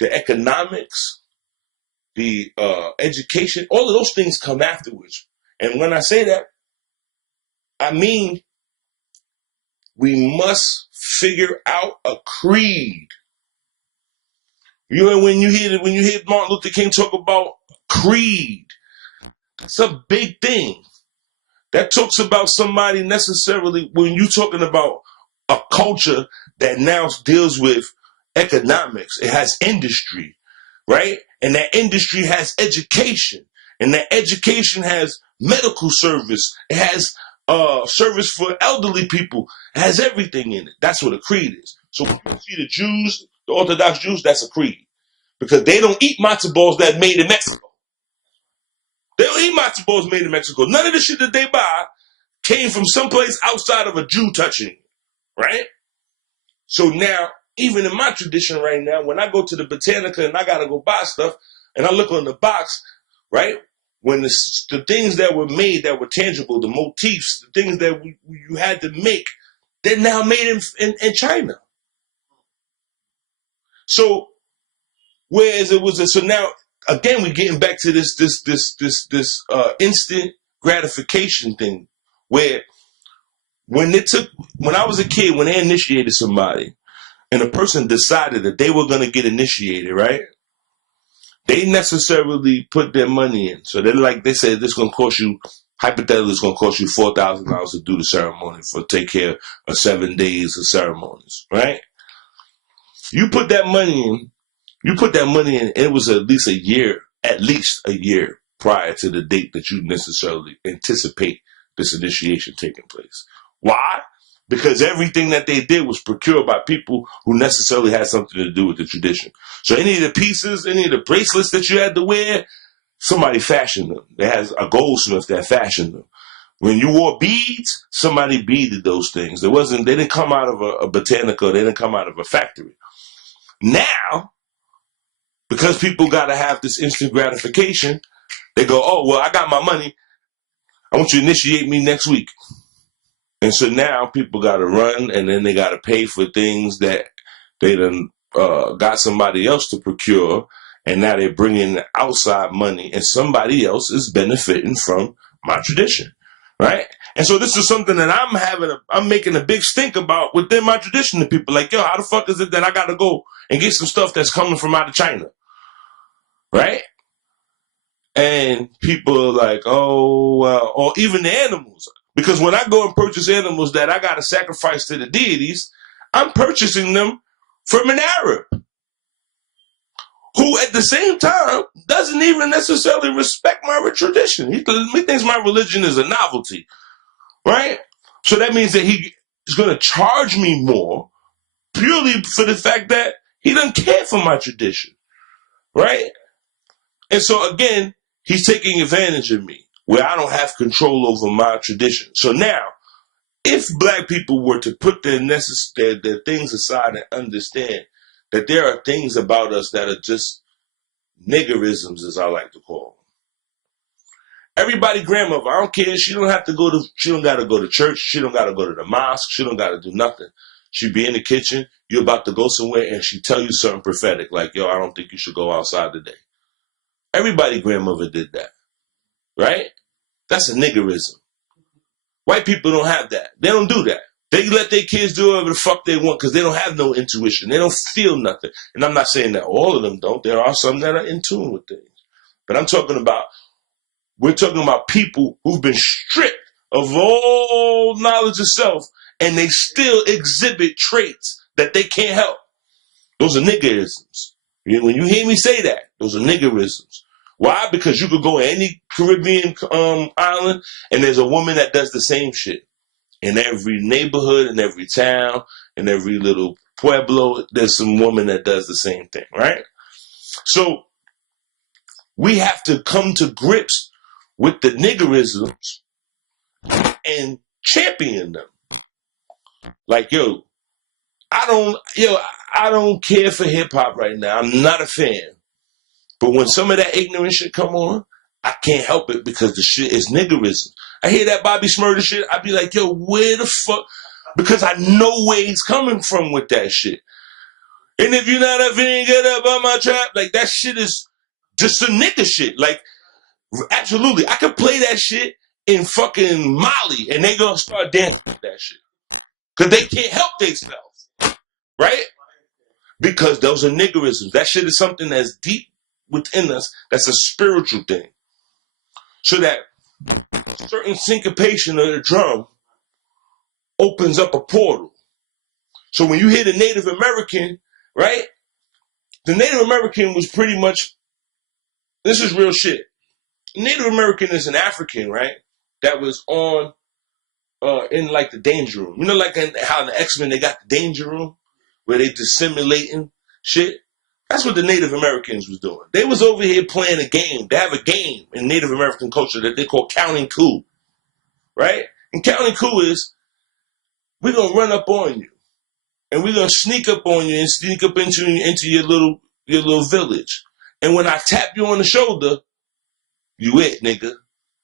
The economics, the education, all of those things come afterwards. And when I say that, I mean we must figure out a creed. You know, when you hear Martin Luther King talk about creed, it's a big thing. That talks about somebody necessarily, when you're talking about a culture that now deals with economics, it has industry, right? And that industry has education, and that education has medical service. It has service for elderly people. It has everything in it. That's what a creed is. So when you see the Jews, the Orthodox Jews, that's a creed. Because they don't eat matzo balls that made in Mexico. They don't eat matzo balls made in Mexico. None of the shit that they buy came from someplace outside of a Jew touching it, right? So now, even in my tradition right now, when I go to the Botanica and I gotta go buy stuff, and I look on the box, right? When the things that were made that were tangible, the motifs, the things that you had to make, they're now made in China. So whereas it was so now again we're getting back to this instant gratification thing, where when I was a kid, when they initiated somebody and a person decided that they were gonna get initiated, right? They necessarily put their money in. So they said this is gonna cost you, hypothetically it's gonna cost you $4,000 to do the ceremony, for take care of 7 days of ceremonies, right? You put that money in, and it was at least a year prior to the date that you necessarily anticipate this initiation taking place. Why? Because everything that they did was procured by people who necessarily had something to do with the tradition. So any of the pieces, any of the bracelets that you had to wear, somebody fashioned them. There has a goldsmith that fashioned them. When you wore beads, somebody beaded those things. They didn't come out of a botanical, they didn't come out of a factory. Now, because people got to have this instant gratification, they go, oh, well, I got my money. I want you to initiate me next week. And so now people got to run, and then they got to pay for things that they done got somebody else to procure, and now they're bringing outside money, and somebody else is benefiting from my tradition, right? And so this is something that I'm making a big stink about within my tradition to people. Like, yo, how the fuck is it that I got to go and get some stuff that's coming from out of China, right? And people are like, oh, well, or even the animals. Because when I go and purchase animals that I got to sacrifice to the deities, I'm purchasing them from an Arab who at the same time doesn't even necessarily respect my tradition. He thinks my religion is a novelty, right? So that means that he is going to charge me more purely for the fact that he doesn't care for my tradition, right? And so again, he's taking advantage of me, where I don't have control over my tradition. So now, if black people were to put their things aside and understand that there are things about us that are just niggerisms, as I like to call them. Everybody grandmother, I don't care, she don't got to go to church, she don't got to go to the mosque, she don't got to do nothing. She be in the kitchen, you're about to go somewhere, and she tell you something prophetic, like, yo, I don't think you should go outside today. Everybody grandmother did that, right? That's a niggerism. White people don't have that. They don't do that. They let their kids do whatever the fuck they want because they don't have no intuition. They don't feel nothing. And I'm not saying that all of them don't. There are some that are in tune with things. But we're talking about people who've been stripped of all knowledge of self, and they still exhibit traits that they can't help. Those are niggerisms. When you hear me say that, those are niggerisms. Why? Because you could go to any Caribbean island, and there's a woman that does the same shit. In every neighborhood, in every town, in every little pueblo, there's some woman that does the same thing, right? So we have to come to grips with the niggerisms and champion them. Like, I don't care for hip hop right now. I'm not a fan. But when some of that ignorant shit come on, I can't help it because the shit is niggerism. I hear that Bobby Smurder shit, I be like, yo, where the fuck? Because I know where he's coming from with that shit. And if you're not a fan, get up on my trap. Like, that shit is just some nigga shit. Like, absolutely. I could play that shit in fucking Mali, and they gonna start dancing with that shit. Because they can't help themselves. Right? Because those are niggerisms. That shit is something that's deep within us. That's a spiritual thing. So that certain syncopation of the drum opens up a portal. So when you hear the Native American, right? The Native American was pretty much, this is real shit. Native American is an African, right? That was on, in like the danger room. You know, like how in the X-Men they got the danger room where they dissimulating shit? That's what the Native Americans was doing. They was over here playing a game. They have a game in Native American culture that they call counting coup, right? And counting coup is, we're going to run up on you. and we're gonna sneak up on you and sneak up into your little village. And when I tap you on the shoulder, you it, nigga.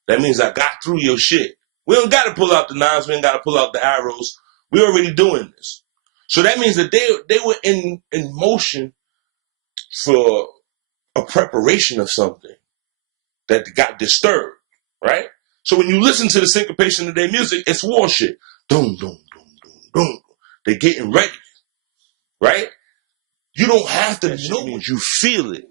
That means I got through your shit. We don't gotta pull out the knives, we ain't gotta pull out the arrows. We're already doing this. So that means that they were in motion for a preparation of something that got disturbed, right? So when you listen to the syncopation of their music, it's war shit. Doom, doom, doom, doom, doom. They're getting ready, right? You don't have to know it. You feel it.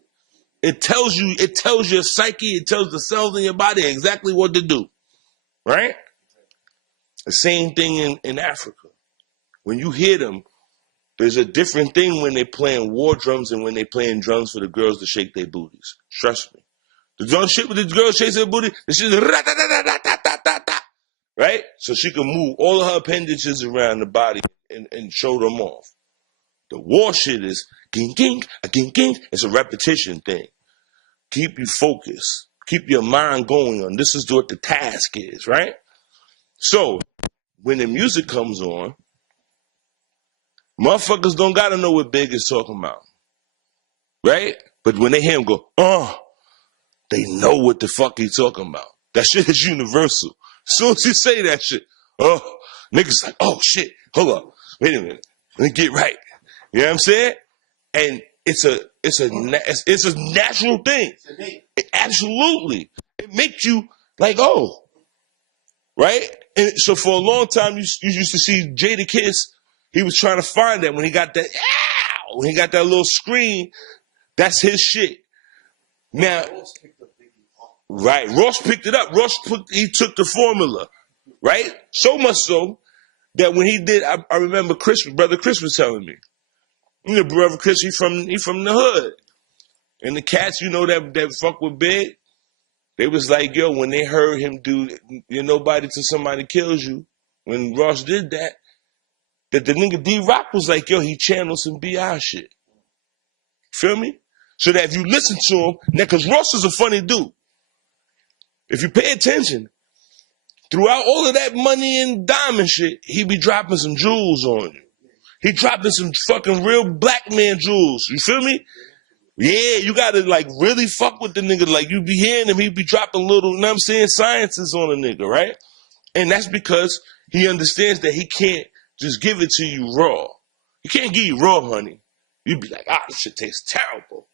It tells your psyche, it tells the cells in your body exactly what to do, right? The same thing in Africa. When you hear them, there's a different thing when they're playing war drums and when they're playing drums for the girls to shake their booties. Trust me. The drum shit with the girls shake their booty, the shit is right? So she can move all of her appendages around the body and show them off. The war shit is ging ging, a ging ging. It's a repetition thing. Keep you focused. Keep your mind going on this is what the task is, right? So when the music comes on, motherfuckers don't gotta know what Big is talking about, right? But when they hear him go, they know what the fuck he's talking about. That shit is universal. As soon as you say that shit, niggas like, oh shit, hold up, wait a minute, let me get right. You know what I'm saying? And it's a natural thing. Absolutely, it makes you like, oh, right? And so for a long time, you used to see Jadakiss. He was trying to find that when he got that, when he got that little screen, that's his shit. Now, right, Ross picked it up. He took the formula, right? So much so that when he did, I remember Brother Chris was telling me, Brother Chris, he from the hood. And the cats, that fuck with Big, they was like, yo, when they heard him do You're Nobody Till Somebody Kills You, when Ross did that the nigga D-Rock was like, yo, he channeled some B.I. shit. Feel me? So that if you listen to him, now, because Ross is a funny dude. If you pay attention, throughout all of that money and diamond shit, he be dropping some jewels on you. He dropping some fucking real black man jewels. You feel me? Yeah, you gotta like really fuck with the nigga. Like you be hearing him, he be dropping little, you know what I'm saying, sciences on a nigga, right? And that's because he understands that he can't just give it to you raw. He can't give you raw honey. You'd be like, this shit tastes terrible.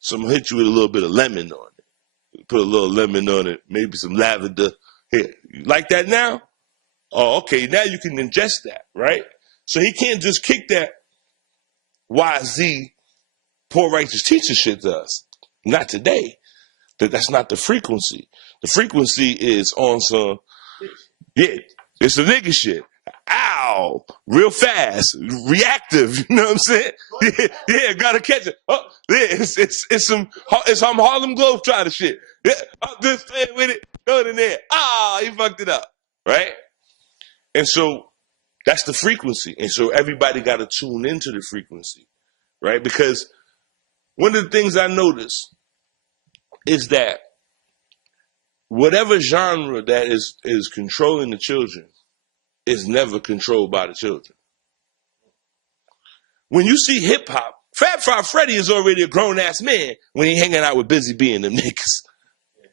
So I'm gonna hit you with a little bit of lemon on it. Put a little lemon on it, maybe some lavender. Here, you like that now? Oh, okay, now you can ingest that, right? So he can't just kick that YZ poor righteous teacher shit to us. Not today. That's not the frequency. The frequency is on some, yeah, it's the nigga shit. Ow, real fast, reactive. You know what I'm saying? Yeah, gotta catch it. Oh, yeah, it's some Harlem Globetrotter shit. Yeah, I'm just playing with it. Throw it in there. He fucked it up, right? And so that's the frequency, and so everybody got to tune into the frequency, right? Because one of the things I notice is that whatever genre that is controlling the children is never controlled by the children. When you see hip hop, Fab Five Freddy is already a grown ass man when he hanging out with Busy B and them niggas.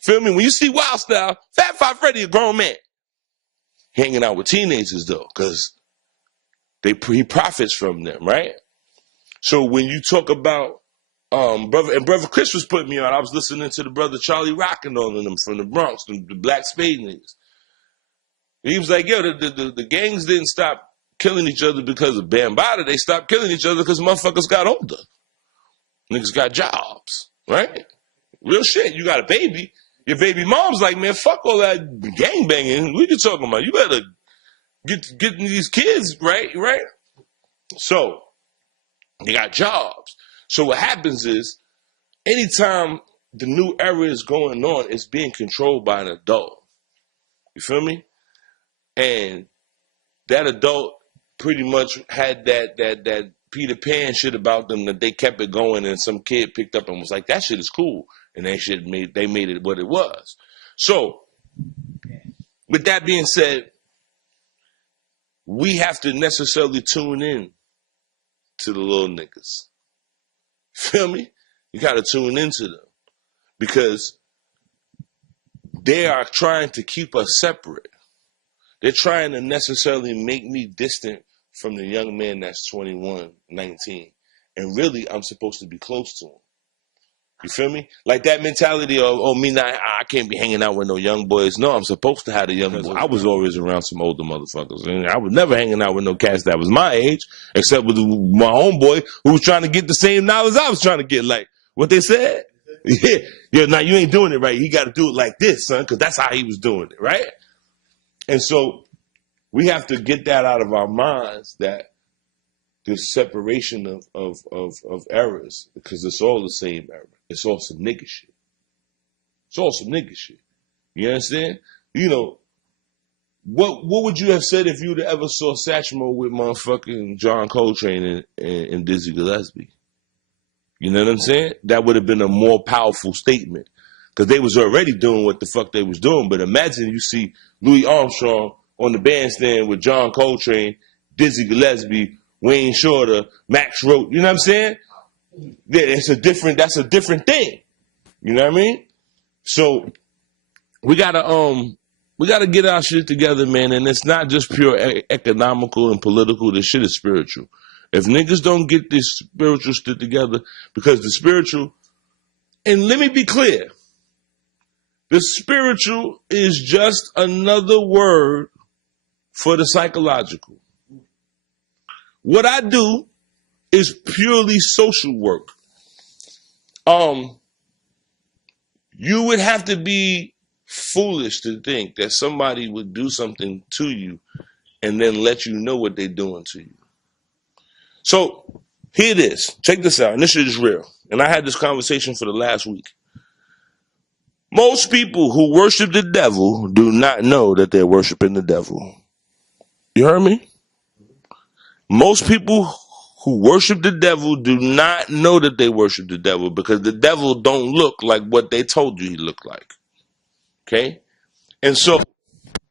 Feel me? When you see Wild Style, Fab Five Freddy a grown man. Hanging out with teenagers though, because he profits from them, right? So when you talk about Brother Chris was putting me on, I was listening to the brother Charlie Rock and all of them from the Bronx, the Black Spade niggas. He was like, yo, the gangs didn't stop killing each other because of Bambaataa. They stopped killing each other because motherfuckers got older. Niggas got jobs, right? Real shit. You got a baby. Your baby mom's like, man, fuck all that gang banging. What you talking about? You better get these kids right? So, they got jobs. So what happens is, anytime the new era is going on, it's being controlled by an adult. You feel me? And that adult pretty much had that Peter Pan shit about them that they kept it going, and some kid picked up and was like, that shit is cool. And they made it what it was. So, with that being said, we have to necessarily tune in to the little niggas. Feel me? You got to tune into them because they are trying to keep us separate. They're trying to necessarily make me distant from the young man that's 21, 19. And really, I'm supposed to be close to him. You feel me? Like that mentality of, oh, I can't be hanging out with no young boys. No, I'm supposed to have the young boys. I was always around some older motherfuckers. And I was never hanging out with no cats that was my age, except with my homeboy who was trying to get the same knowledge I was trying to get. Like what they said? Yeah, now you ain't doing it right. You got to do it like this, son, because that's how he was doing it, right? And so we have to get that out of our minds, that this separation of errors, because it's all the same error. It's all some nigga shit. It's all some nigga shit. You understand? You know, what would you have said if you'd ever saw Satchmo with motherfucking John Coltrane and Dizzy Gillespie? You know what I'm saying? That would have been a more powerful statement. Because they was already doing what the fuck they was doing. But imagine you see Louis Armstrong on the bandstand with John Coltrane, Dizzy Gillespie, Wayne Shorter, Max Roach. You know what I'm saying? Yeah, that's a different thing. You know what I mean? So we gotta get our shit together, man. And it's not just pure economical and political. This shit is spiritual. If niggas don't get this spiritual shit together, because the spiritual, and let me be clear, the spiritual is just another word for the psychological. What I do is purely social work. You would have to be foolish to think that somebody would do something to you and then let you know what they're doing to you. So here it is. Check this out. And this shit is real. And I had this conversation for the last week. Most people who worship the devil do not know that they're worshiping the devil. You heard me? Most people who worship the devil do not know that they worship the devil, because the devil don't look like what they told you he looked like. Okay? And so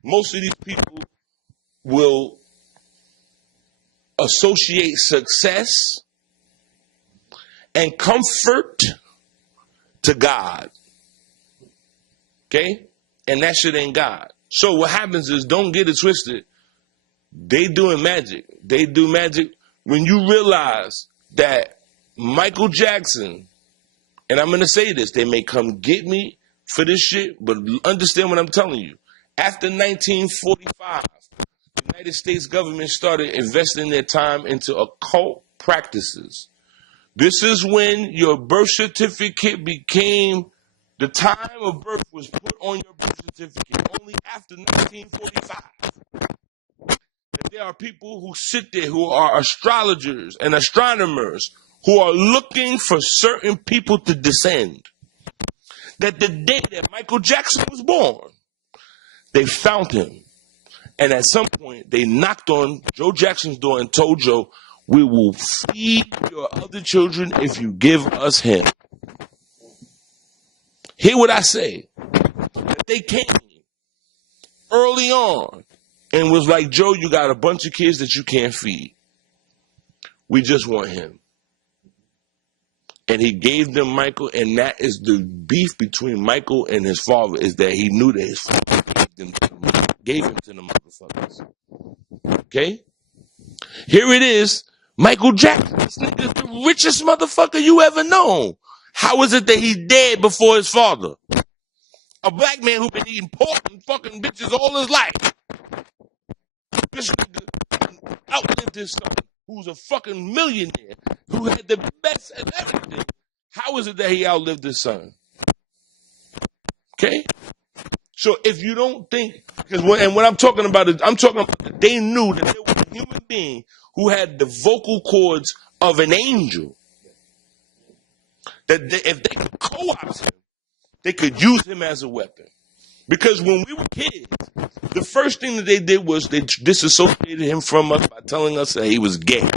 most of these people will associate success and comfort to God. Okay? And that shit ain't God. So what happens is, don't get it twisted, they doing magic. They do magic when you realize that Michael Jackson, and I'm going to say this, they may come get me for this shit, but understand what I'm telling you. After 1945, the United States government started investing their time into occult practices. This is when your birth certificate became, the time of birth was put on your birth certificate only after 1945. That there are people who sit there who are astrologers and astronomers who are looking for certain people to descend. That the day that Michael Jackson was born, they found him. And at some point, they knocked on Joe Jackson's door and told Joe, we will feed your other children if you give us him. Hear what I say. That they came early on and was like, Joe, you got a bunch of kids that you can't feed. We just want him. And he gave them Michael, and that is the beef between Michael and his father, is that he knew that his father gave him to the motherfuckers. Okay? Here it is. Michael Jackson, this nigga's the richest motherfucker you ever known. How is it that he's dead before his father? A black man who been eating pork and fucking bitches all his life. This nigga outlived his son, who's a fucking millionaire, who had the best at everything. How is it that he outlived his son? Okay? So if you don't think, because what I'm talking about is, I'm talking about that they knew that there was a human being who had the vocal cords of an angel. That if they could co-opt him, they could use him as a weapon. Because when we were kids, the first thing that they did was they disassociated him from us by telling us that he was gay.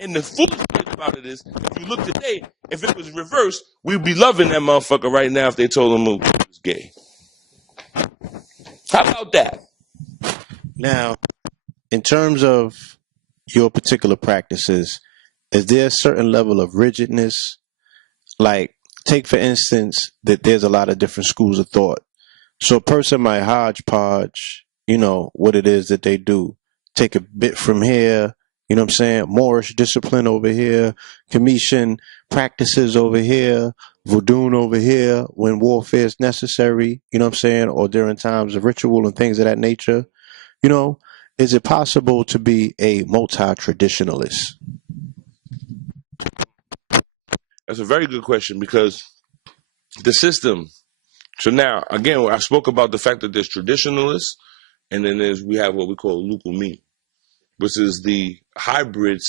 And the foolish thing about it is, if you look today, if it was reversed, we'd be loving that motherfucker right now if they told him he was gay. How about that? Now, in terms of your particular practices, is there a certain level of rigidness? Like, take for instance that there's a lot of different schools of thought. So a person might hodgepodge, what it is that they do. Take a bit from here, you know what I'm saying? Moorish discipline over here, Commission practices over here, voodoo over here when warfare is necessary, you know what I'm saying? Or during times of ritual and things of that nature. You know, is it possible to be a multi-traditionalist? That's a very good question because the system. So now, again, I spoke about the fact that there's traditionalists, and then we have what we call lukumi, which is the hybrid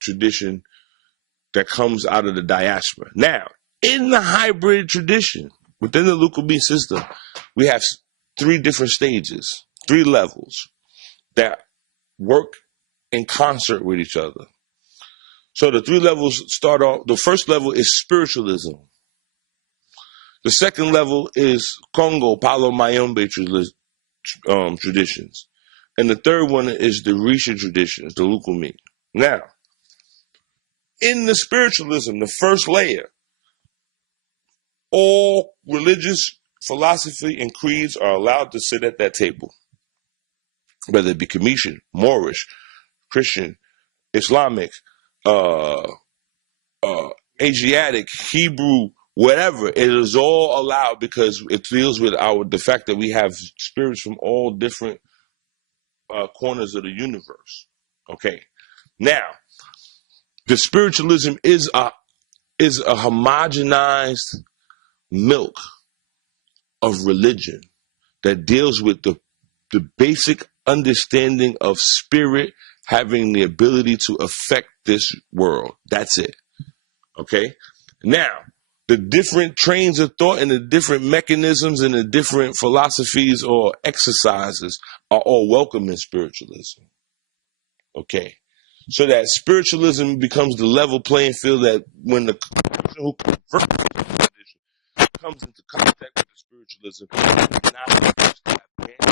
tradition that comes out of the diaspora. Now, in the hybrid tradition, within the lukumi system, we have 3 different stages, 3 levels that work in concert with each other. So the 3 levels start off, the first level is spiritualism. The second level is Congo, Palo Mayombe traditions. And the third one is the Risha traditions, the Lukumi. Now, in the spiritualism, the first layer, all religious philosophy and creeds are allowed to sit at that table, whether it be Commission, Moorish, Christian, Islamic, Asiatic, Hebrew, whatever. It is all allowed because it deals with the fact that we have spirits from all different corners of the universe. Okay, now the spiritualism is a homogenized milk of religion that deals with the basic understanding of spirit having the ability to affect this world. That's it. Okay? Now, the different trains of thought and the different mechanisms and the different philosophies or exercises are all welcome in spiritualism. Okay? So that spiritualism becomes the level playing field that when the person who converts to the tradition comes into contact with the spiritualism, not forced to abandon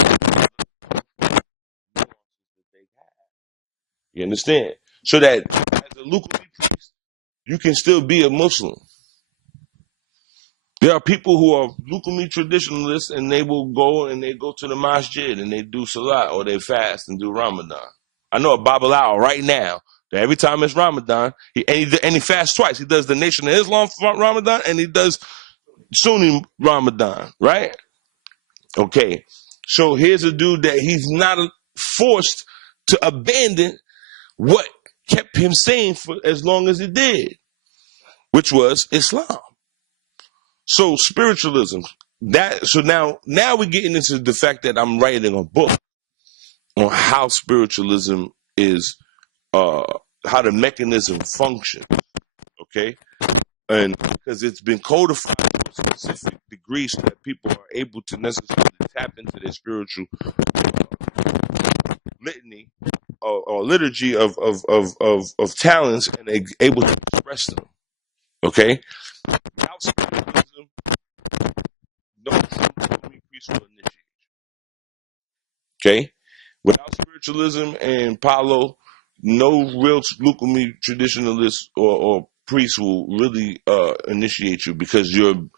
the nuances that they have. You understand? So that as a Lukumi priest, you can still be a Muslim. There are people who are Lukumi traditionalists and they will go and they go to the masjid and they do salat or they fast and do Ramadan. I know a Babalao right now that every time it's Ramadan, he fasts twice. He does the Nation of Islam Ramadan and he does Sunni Ramadan, right? Okay. So here's a dude that he's not forced to abandon what kept him sane for as long as he did, which was Islam. So spiritualism, now we're getting into the fact that I'm writing a book on how spiritualism is, how the mechanism functions, okay? And because it's been codified to a specific degree so that people are able to necessarily tap into their spiritual litany or liturgy of talents and they're able to express them, okay? Without spiritualism, no true priest will initiate. Okay? Without spiritualism and Palo, no real Lukumi traditionalist or priest will really initiate you because you'll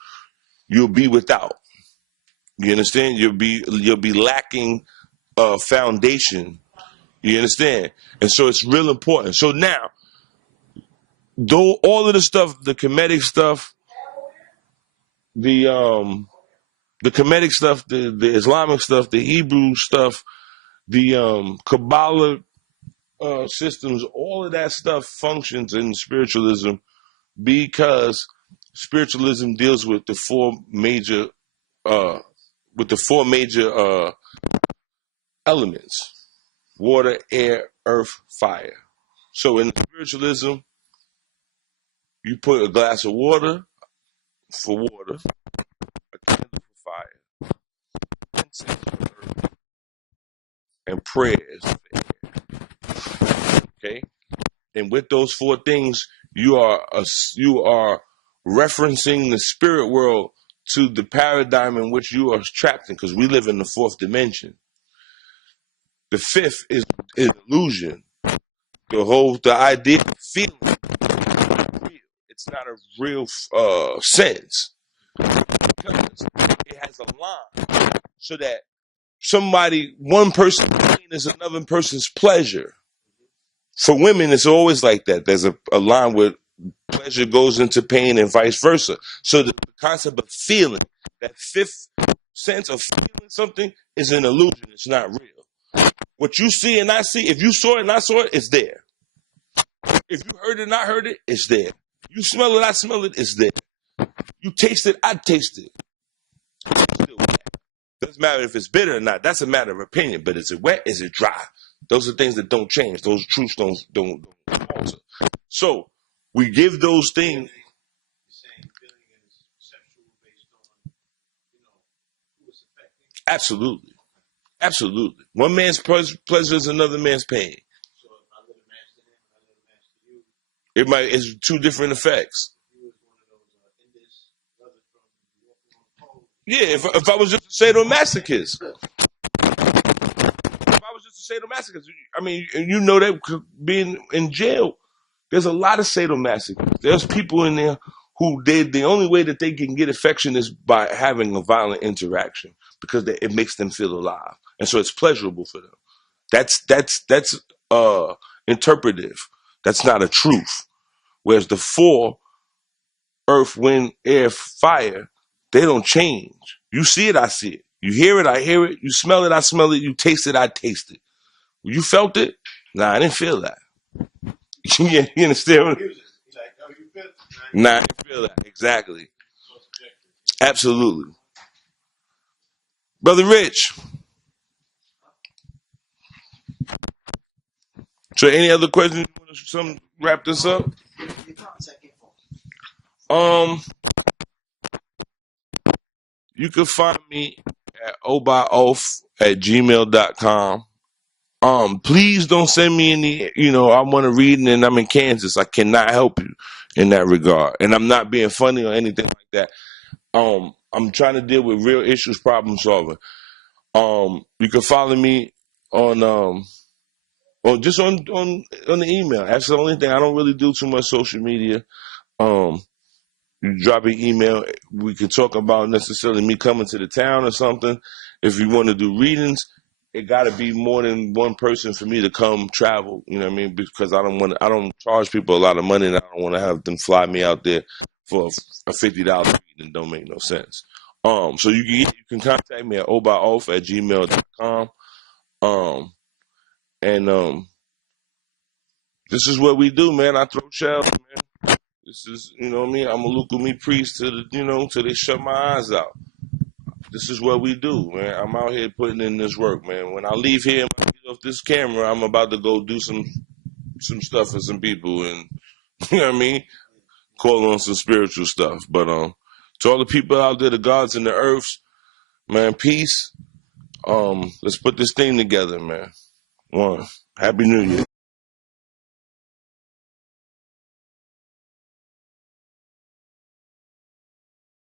be without. You understand? You'll be lacking foundation. You understand? And so it's real important. So now, though all of the stuff, the Kemetic stuff, the Kemetic stuff, the Islamic stuff, the Hebrew stuff, the Kabbalah systems, all of that stuff functions in spiritualism because spiritualism deals with the four major elements: water, air, earth, fire. So in spiritualism, you put a glass of water for water, a candle for fire, incense for earth, and prayers for air. Okay? And with those 4 things, you are referencing the spirit world to the paradigm in which you are trapped in, because we live in the 4th dimension. The 5th is illusion. The idea of feeling it's not a real sense because it has a line so that one person's pain is another person's pleasure. For women, it's always like that. There's a line where pleasure goes into pain and vice versa. So the concept of feeling, that fifth sense of feeling something, is an illusion. It's not real. What you see and I see, if you saw it and I saw it, it's there. If you heard it and I heard it, it's there. You smell it, I smell it, it's there. You taste it, I taste it. It's still wet. Doesn't matter if it's bitter or not. That's a matter of opinion. But is it wet? Is it dry? Those are things that don't change. Those truths don't alter. So we give those things. Absolutely. Absolutely. One man's pleasure is another man's pain. It's two different effects. Yeah, if I was just a sadomasochist. I mean, you know that being in jail, there's a lot of sadomasochists. There's people in there who the only way that they can get affection is by having a violent interaction because it makes them feel alive, and so it's pleasurable for them. That's interpretive. That's not a truth. Whereas the four, earth, wind, air, fire, they don't change. You see it, I see it. You hear it, I hear it. You smell it, I smell it. You taste it, I taste it. You felt it? Nah, I didn't feel that. You understand? Nah, I didn't feel that. Exactly. Absolutely. Brother Rich. So any other questions? You want to wrap this up? You can find me at Bro.Oba@gmail.com. Please don't send me any, I want to read and I'm in Kansas. I cannot help you in that regard. And I'm not being funny or anything like that. I'm trying to deal with real issues, problem solving. You can follow me on just on the email. That's the only thing. I don't really do too much social media. You drop an email. We could talk about necessarily me coming to the town or something. If you want to do readings, it got to be more than one person for me to come travel. You know what I mean? Because I don't charge people a lot of money, and I don't want to have them fly me out there for a $50 reading. Don't make no sense. So you can contact me at Bro.Oba@gmail.com. And this is what we do, man. I throw shells, man. This is, you know what I mean? I'm a local meat priest till they shut my eyes out. This is what we do, man. I'm out here putting in this work, man. When I leave here and I get off this camera, I'm about to go do some stuff for some people, and you know what I mean? Call on some spiritual stuff. But to all the people out there, the gods and the earths, man, peace. Let's put this thing together, man. One. Happy New Year.